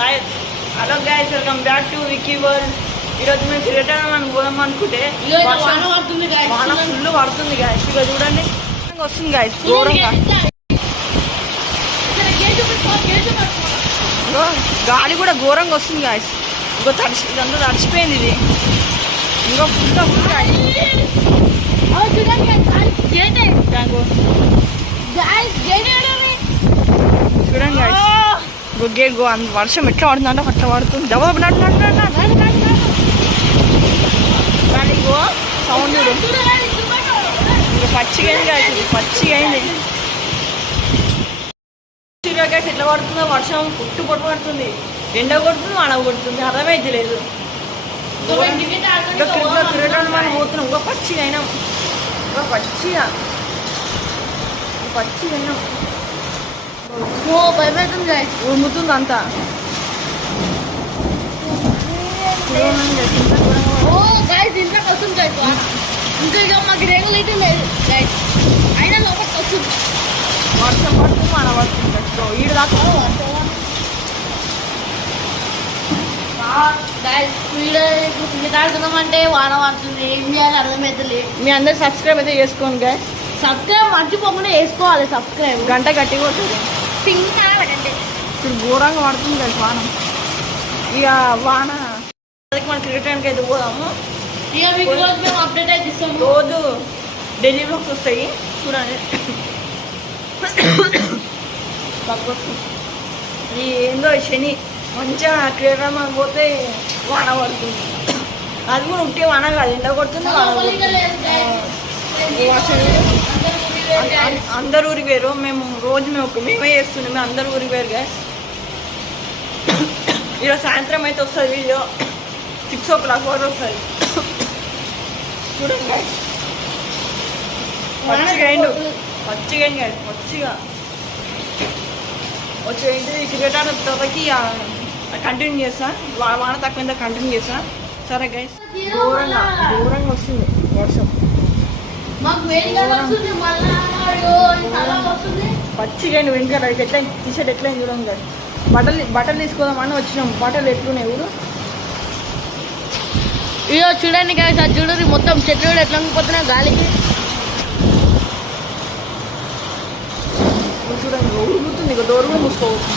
Sai hello guys, welcome back to Vicky World. ఈరోజు మేము cricket మనం పోదాం అనుకుంటే వాన ఫుల్ పడుతుంది గాయస్. ఇక చూడండి వస్తుంది గాయస్ ఘోరంగా. గాలి కూడా ఘోరంగా వస్తుంది గాయస్. ఇంకో ఇదంతా తడిచిపోయింది ఇది. ఇంకో ఫుల్ చూడండి గాయస్. గేట్ గో వర్షం ఎట్లా పడుతుందంటే అట్లా పడుతుంది. గో సౌండ్ పచ్చిగా అయింది కాదు, పచ్చిగా అయింది. గాయస్ ఎట్లా పడుతుందో వర్షం పుట్టు పొట్టు పడుతుంది, ఎండ కొడుతుంది, వాన కొడుతుంది, అర్థమైతే లేదు. క్రికెట్ మనం పోతున్నాం. ఇంకో పచ్చిగా అయినాం, ఇంకో పచ్చిగా అయినాం. భయపడుతుంది ఉరుముతుంది అంతా. ఇంకా మాకు రేగులు అయితే లేదు అయినా లోపలికి వస్తుంది. వర్షం పడుతుంది, మన పడుతుంది. ఈడు దాకా క్రికెట్ ఆడుతున్నామంటే వాన పడుతుంది, ఏం చేయాలి అర్థమైతే. మీ అందరు సబ్స్క్రైబ్ అయితే చేసుకోండి గాయస్. సబ్స్క్రైబ్ మర్చిపోకుండా వేసుకోవాలి. సబ్స్క్రైబ్ గంట గట్టిగా కొట్టుంది. ఇప్పుడు ఘోరంగా పడుతుంది కదా వాన. ఇక వాన మన క్రికెట్ అయితే పోదాము. ఇక మీకు రోజు మేము అప్డేట్ అయితే ఇస్తాము. రోజు ఢిల్లీ బ్లాగ్స్ వస్తాయి చూడండి. ఇది ఏందో శని మంచిగా క్రికెట్ మనం పోతే వాన పడుతుంది. అది కూడా ఉంటే వాన కాదు, ఎండ కొడుతుంది. అందరు ఊరికి వేరు. మేము రోజు మేమే చేస్తున్నాం. మేము అందరు ఊరికి వేరు గ్యాస్. ఈరోజు సాయంత్రం అయితే వస్తుంది వీడియో, 6 o'clock వరకు వస్తుంది చూడండి గ్యాస్. పచ్చిగా గ్యాస్, పచ్చిగా వచ్చి ఏంటి క్రికెట్ ఆడిన తర్వాతకి కంటిన్యూ చేస్తా. వాన తక్కువ కంటిన్యూ చేస్తా. సరే గైస్, దూరంగా వస్తుంది వర్షం. పచ్చిగా వెంటనే ఎట్లా టీషర్ట్ ఎట్లా చూడం కదా. బట్టలు తీసుకోదామని వచ్చినాం. బట్టలు ఎట్లున్నాయి ఊరు ఇయో చూడండి కదా. సార్ చూడండి మొత్తం చెట్లు కూడా ఎట్లా పోతున్నాయి గాలికి. చూడండి ఉరుగుతుంది. ఇక డోర్ కూడా మూసుకోవచ్చు.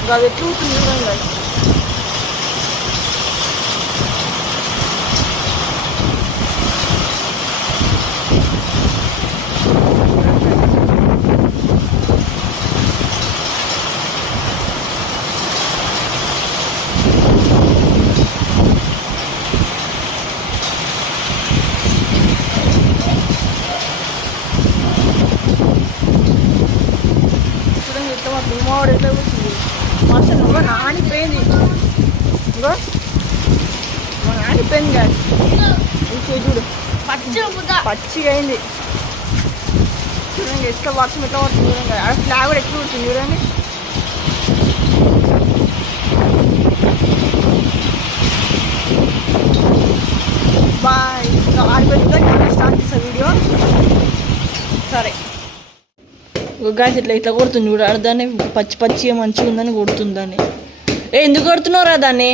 ఇంకా అది ఎట్లా ఉంటుంది చూడండి కదా. భూమావాడు ఎట్లా కూర్చుంది. అసలు ఇంకో నానిపోయింది. ఇంకో నానిపోయింది కాదు. చూడు పచ్చిగా అయింది. చూడండి ఎట్లా వర్షం ఎట్లా పడుతుంది చూడండి. ఆ ఫ్లాగ్ కూడా ఎట్లా కూర్చుంది చూడండి. బాయ్. ఆడిపోతుందా స్టార్ట్ చేస్తా వీడియో. సరే గాయస్ ఇట్లా కొడుతుంది చూడ. దాన్ని పచ్చిగా మంచిగా ఉందని కొడుతుందని. ఎందుకు కొడుతున్నావురా దాన్ని?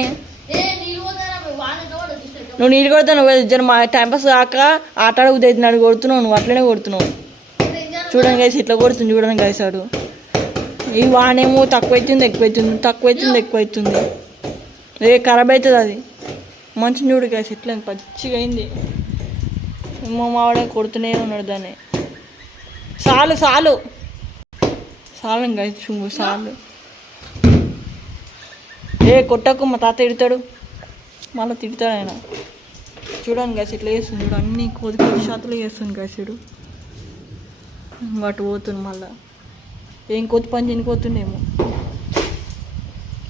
నువ్వు నీళ్ళు కొడతావు. నువ్వు మా టైంపాస్ కాక ఆట ఆడుకుతున్నాడు కొడుతున్నావు. నువ్వు అట్లనే కొడుతున్నావు. చూడండి గైస్ ఇట్లా కొడుతుంది చూడండి గైస్. ఆడు ఈ వానేమో తక్కువైతుంది ఎక్కువైతుంది. ఖరాబ్ అవుతుంది అది. మంచిగా చూడు గైస్ ఇట్లా పచ్చిగా అయింది. మా మావాడే కొడుతూనే ఉన్నాడు దాన్ని. చాలు గైస్ చాలు. కొట్టకు, మా తాత తిడతాడు. మళ్ళీ తిడతాడు ఆయన. చూడండి గైస్ ఇట్లా వేస్తుంది చూడు. అన్ని కొద్ది శాతంలో వేస్తుంది గైస్. చూడు వాటి పోతుంది. మళ్ళీ ఏం కొద్ది పని చనిపోతుండేమో.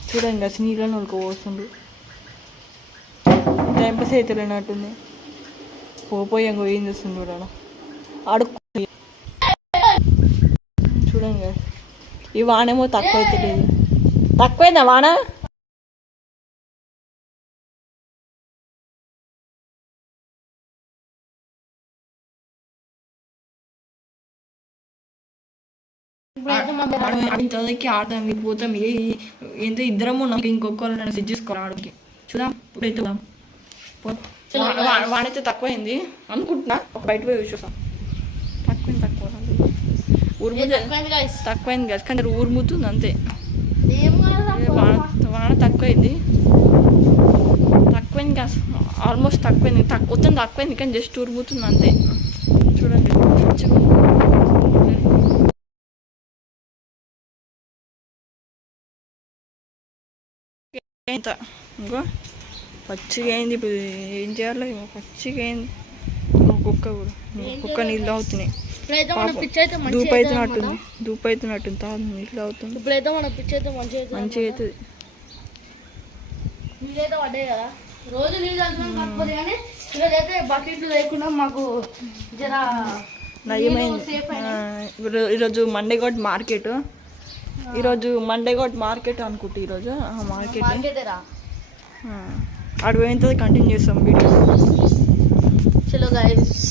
చూడండి గైస్ నీళ్ళని వాళ్ళకి పోతుండు. టైంపాస్ అయితే లేనట్టుంది. పోయి ఇంకో ఏం చేస్తుంది చూడాలి. అడుక్కు చూడండి గైస్. ఈ వానేమో తక్కువ అయితే లేదు. తక్కువైందా వాన? చదివికి ఆడతాం మీకు పోతాం ఎంత ఇద్దరం ఉన్నాం ఇంకొకరు నన్ను సెట్ చేసుకోవాలి ఆడికి చూద్దాం ఇప్పుడైతే వాడైతే తక్కువైంది అనుకుంటున్నా బయట పోయి చూసాం తక్కువ తక్కువైంది కదా కానీ ఊరుముతుంది అంతే వాన తక్కువైంది కదా ఆల్మోస్ట్ తక్కువైంది మొత్తం తక్కువైంది కానీ జస్ట్ ఊరుముతుంది అంతే చూడండి ఇంకో పచ్చిగా అయింది ఇప్పుడు ఏం చేయాలో పచ్చిగా అయింది కుక్క కూడా కుక్క నీళ్ళు అవుతున్నాయి దూపు అవుతున్నట్టుంది తా నీళ్ళు అవుతుంది ఇప్పుడైతే మన పిచ్చి అయితే మంచిగా అవుతుంది నీళ్ళైతే పడ్డాయి కదా రోజు నీళ్ళు వెళ్తున్నాం కాకపోతే కానీ ఈరోజు అయితే బకెట్లు లేకుండా మాకు జర నయమైంది ఈరోజు మండేగౌడ్ మార్కెట్ మార్కెట్ అనుకుంటా ఈరోజు మార్కెట్ అటు పోయిన కంటిన్యూ చేస్తాం వీడియో చలో గైస్